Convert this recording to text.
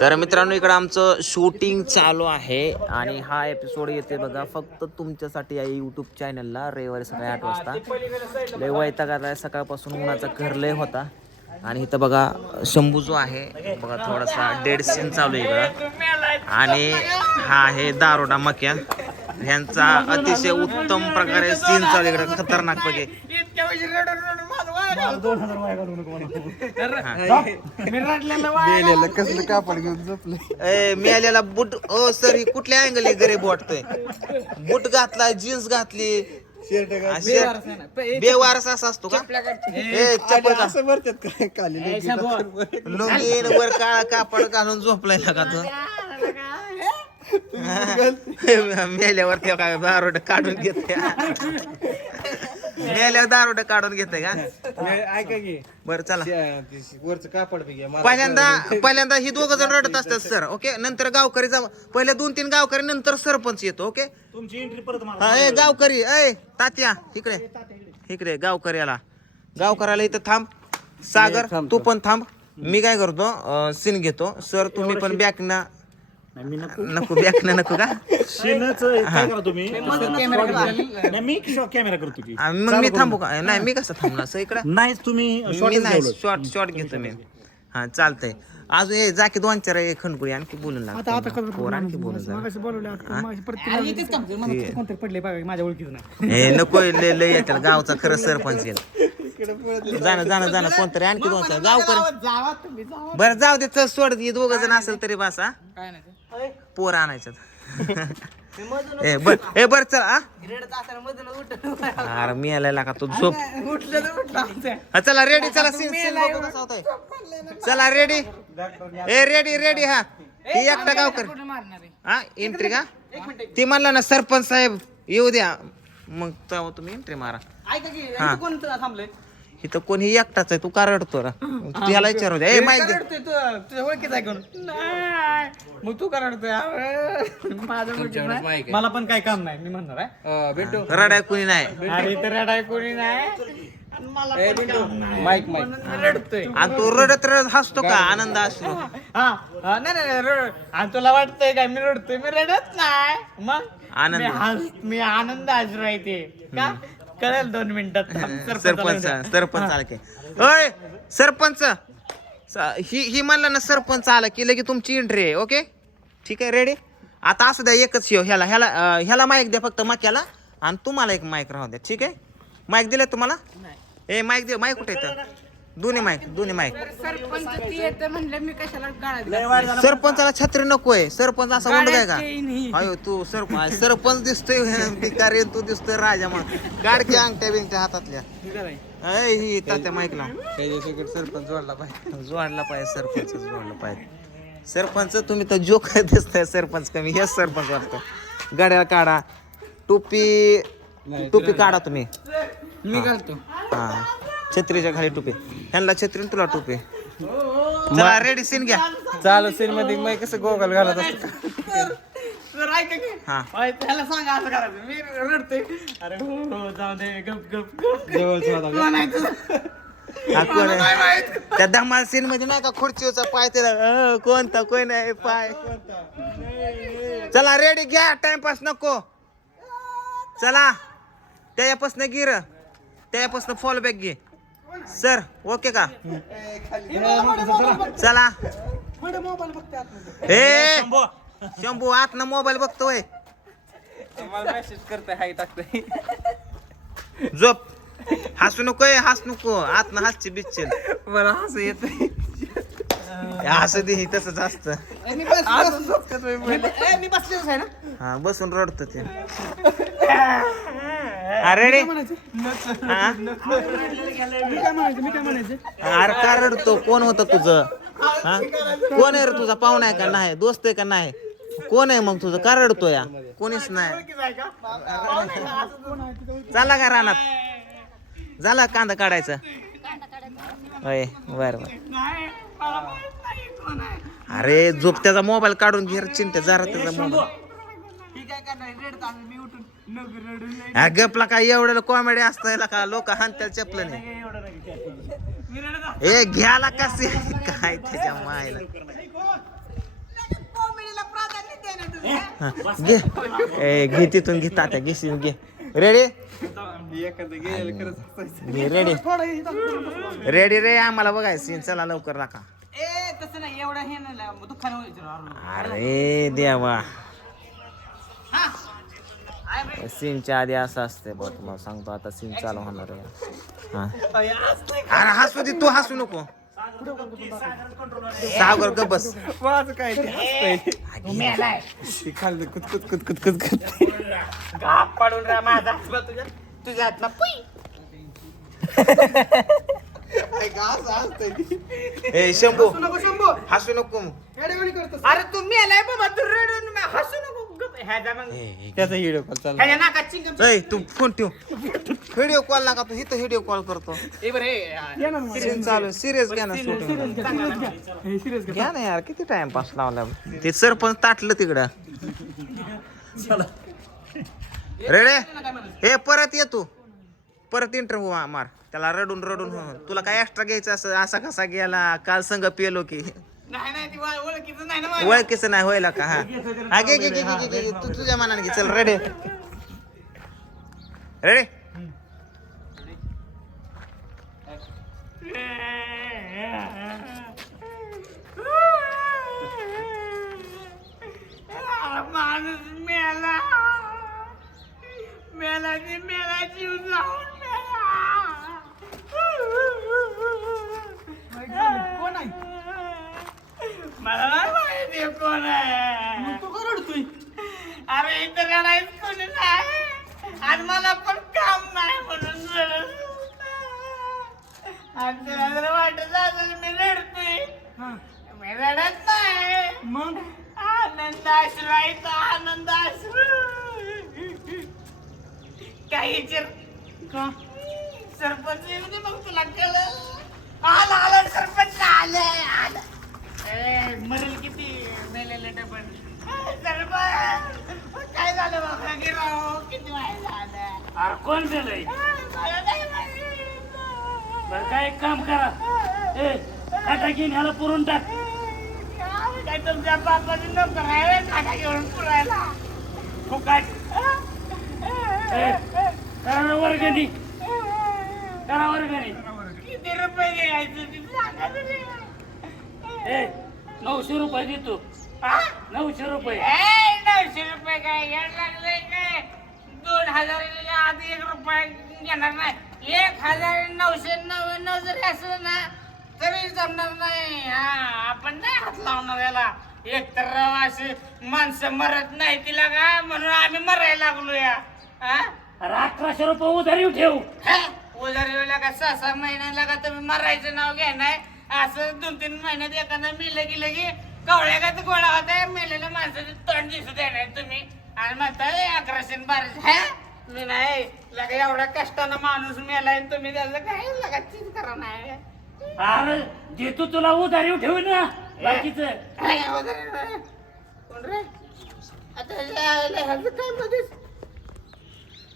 तर मित्रांनो इकडं आमचं शूटिंग चालू आहे आणि हा एपिसोड येते बघा फक्त तुमच्यासाठी आहे यूट्यूब चॅनलला रविवारी सकाळी आठ वाजता. लय वैताग सकाळपासून उन्हाचा घर लय होता. आणि इथं बघा शंभू जो आहे बघा थोडासा डेड सीन चालू आहे इकडं. आणि हा आहे दारोडा मक्या. ह्यांचा अतिशय उत्तम प्रकारे सीन चालू आहे इकडं खतरनाक पैकी कसलं कापड घेऊन झोपले? ए मी आलेला बूट ओ सर ही कुठल्या अँगल गरीब वाटतोय? बूट घातलाय जीन्स घातली. बेवारस असा असतो का? ए चप्पल असं भरतात वर काळा कापड घालून झोपलाय का तू? मेल्यावर ते काय दारोड काढून घेते मेल्यावर दारोड काढून घेते का? ऐका की. बरं चला. वरचं कापड बी घ्या मला पहिल्यांदा पहिल्यांदा ही दोघ जण रडत असतात सर ओके? नंतर गावकरी जा पहिले दोन तीन गावकरी नंतर सरपंच येतो ओके? तुमची एंट्री परत हा, ए गावकरी ए तात्या इकडे. इकडे गावकरी आला गावकऱ्याला इथं थांब. सागर तू पण थांब. मी काय करतो सीन घेतो. सर तुम्ही पण बॅक ना. मी नको. नको का? शेणच काय करा तुम्ही? नाही मी शॉर्ट कॅमेरा करतो की. आ, मग मी थांबू का? नाही मी कसं थांबणार? इकडे? नाहीच तुम्ही मी नाही शॉर्ट शॉर्ट घेतो मी. हा चालतंय. अजून हे जाकी दोन चार हे खणकुळी आणखी बोलून लागतो पोर आणखी बोलून कोणतरी पडले बघा माझ्या ओळखीचं नाही हे नको लय लय येतात. गावचा खरं सरपंच येईल. जाणं जाणं जाणं. कोणतरी आणखी दोन चार. गावकरी बरं जाऊ दे चल सोड. हे दोघ जण असेल तरी बसा काय नाही. पोर आणायच्यात. ए बर ए बर चल अरे मी आलाय का तू झोप. हा, चला रेडी चला सीन सीन बघू कसा होतोय. चला रेडी ए रेडी रेडी हा. ही एकटा गावकर हा एंट्री का? ती म्हणला ना सरपंच साहेब येऊ द्या. मग तेव्हा तुम्ही एंट्री मारा. हा. थांबलंय? इथं कोणी एकटाच आहे तू का रडतो रा? त्याला विचारू ए माहिती रडतोय तू? तुझ्या ओळखीचा आहे कोण? नाही. मग तू का रडतोय? ओळखीचं नाही. मला पण काय काम नाही मी म्हणणार आहे. भेटू. रडाय कुणी नाही. अरे तर रडाय कोणी नाही. आणि मला पण काम नाही. म्हणून मी रडतोय. आणि तू रडत रडत हसतो का? आनंद असतो. हा हा, नाही नाही रड. आणि तुला वाटतंय काय? मी रडतोय मी रडत नाही. मग आनंद. मी हस- मी आनंद आजरू आहे ते. का? कळेल दोन मिनिटात. सरपंच. सरपंच आला की. ओय सरपंच. स- ही ही म्हणला ना सरपंच आला की लगे तुमची एंट्री आहे ओके ठीक आहे रेडी आता असू द्या एकच शिव ह्याला ह्याला ह्याला माईक द्या फक्त माक्याला आणि तुम्हाला एक माईक राहू द्या ठीक आहे? माईक दिलं तुम्हाला? ए माईक दे माईक कुठे येतं दोन्ही माईक दोन्ही माईक सरपंच ती येते म्हणलं मी कशाला सरपंचाला छत्री नकोय. सरपंच असा म्हणत आहे. का? अयो तू सरपंच सरपंच दिसतोय भिकारी तू दिसतोय राजा मग गाडच्या अंगठ्या बिंगठ्या हातातल्या. अय ही तात्या माईक लाव त्याच्यासोबत सरपंच जोडला पाहिजे. जोडला पाहिजे सरपंच जोडला पाहिजे. सरपंच तुम्ही तर जोक दिसताय सरपंच कमी. हेच सरपंच वाटतं गाड्या काढा. टोपी टोपी काढा तुम्ही. मी घालतो. हा. छत्रीच्या खाली टोपी. ह्यांना छत्री आणि तुला टोपी. चला रेडी सीन घ्या. चालू सीन मध्ये मग कसं गोगल घालत असतो? तर ऐका की. हा. अय, त्याला सांगा असं करायचं. मी रडतोय. अरे हो हो जाऊ दे. गप गप गप. जवळच होता कोण आहे तुझं? हा कोण आहे? त्या धमाल सीन मध्ये नाही का खुर्चीचा पाय त्याला अं, कोणता कोण आहे? पाय. चला रेडी घ्या. टाइमपास नको. चला. त्याच्यापासून गिर. त्याच्यापासून फॉल बॅक घे. सर ओके का? चला. ए शंभू आत ना मोबाईल बघतोय मेसेज करते हाय टाकते झोप. हसू नको हसू नको. आत ना हसची बिच्चेल मला हसू येत असं दे तसंच असतं. मी बस- अय, रडतो ते रेडी अरे का रडतो? कोण होतं तुझं? हा? कोण आहे रे तुझा? पाहुणा आहे का? नाही. दोस्त आहे का? नाही. कोण आहे मग तुझं? का रडतो या कोणीच नाही. चाला का रानात? झाला कांदा काढायचा. होय बर बर. मला माहीत नाही कोण आहे. अरे झोप त्याचा मोबाईल काढून घे रे चिंट्या जरा त्याचा मोबाईल. ह्या गपला काय एवढं कॉमेडी असतं का? लोक हानत्याला चपलं नाही. मी रडत ए घ्याला कसे काय त्याच्या मायला? घे. घे तिथून घे तात्या घेशील घे. रेडी रेडी रेडी रे आम्हाला बघाय सीन चला लवकर राखा. ए अरे देवा. सीनच्या आधी असं असते बघ तुम्हाला सांगतो आता सीन चालू होणार आहे. हा. अरे हसू दे तू हसू नको. सागर ग बस. माझं काय ते हसतंय? ते खाल्लं कुतकुत कुतकुत कुतकुत. घाप पाडून राहा माझा. तुझ्या तुझ्या हातला पुई असं हसतंय ते. ए शंभू नको शंभू. हसू नको. अरे तू मेलाय बाबा तू रडून मा- हसू नको. मग. त्याचा व्हिडिओ कॉल चालला ह्याच्या नाकात चिंगम ए तू फोन ठेव. व्हिडिओ कॉल नका तू इथं व्हिडिओ कॉल करतो. ए बरं हे, सीन चालू सिरियस घ्या ना शूटिंग घ्या ना. यार किती टाइम पास लावला? ते सरपंच ताटलं तिकडं. रेडे हे परत ये तू. परत इंटरव्ह्यू मार. त्याला रडून रडून हो. तुला काय एक्स्ट्रा घ्यायचं असं असा कसा गेला काल संघ पिलो की. नाही नाही ती वा- ओळखीचं नाही ना. ओळखीचं नाही व्हायला का? हा. हा घे घे घे घे घे घे. तू तुझ्या मनाने घे चल रेडे. रेडे? माणूस मेला. मेला ते मेला जीव जाऊन कोण आहे मला नाही माहिती कोण आहे. तू का रडतोय? अरे इथं रडायच कोणी नाही. आणि मला पण काम नाही म्हणून रडत. आणि तुला जर वाटत असेल मी रडतोय. मी रडत नाही. मग? आनंद अश्रू आहे तो आनंद अश्रू काही चिर सरपंच येऊ दे मग तुला कळलं. आला आला सरपंच आले आलं. मरेल किती मेलेले डबल? काय झालं बाबा? गिराव किती वाय झालं? अरे कोण दिलंय मला नाही माहीत. बरं काय एक काम करा. ए काटा घेऊन ह्याला पुरून टाक. काय तुमच्या बापाची नोकर आहे? काटा घेऊन पुरायला. फुकाट. ए करा वर्गणी करा वर्गणी किती रुपये द्यायचं ते सांगा तरी. ए नऊशे रुपये देतो हा? नऊशे रुपये. नऊशे रुपये काय याड लागले काय दोन हजाराच्या आधी एक रुपया घेणार नाही. एक हजार नऊशे नव्याण्णव जरी असलं ना तरी जमणार नाही. हा आपण नाही हात लावणार याला. एक तर असे माणसं मरत नाही तिला का? म्हणून आम्ही मरायला लागलो या. हा? अकराशे रुपये उधारी ठेव. उधारीला का? सहा सहा महिन्याला का तुम्ही मरायचं नाव घ्या नाही असं दोन तीन महिन्यात एखादा मेलं गेलं की कवळ्या का गोळा होता मेलेल्या माणसाचं तोंड दिसू देणार तुम्ही. आणि म्हणताय अकराशे आणि बाराशे. हे? मी नाही लगा एवढ्या कष्टानं माणूस मेलाय आणि तुम्ही त्याचं काय लगा चीज करा नाही. अरे देतो तुला उधारी ठेव ना बाकीचं. काय उधारी. कोण रे? आता ह्याचं काय मध्येच?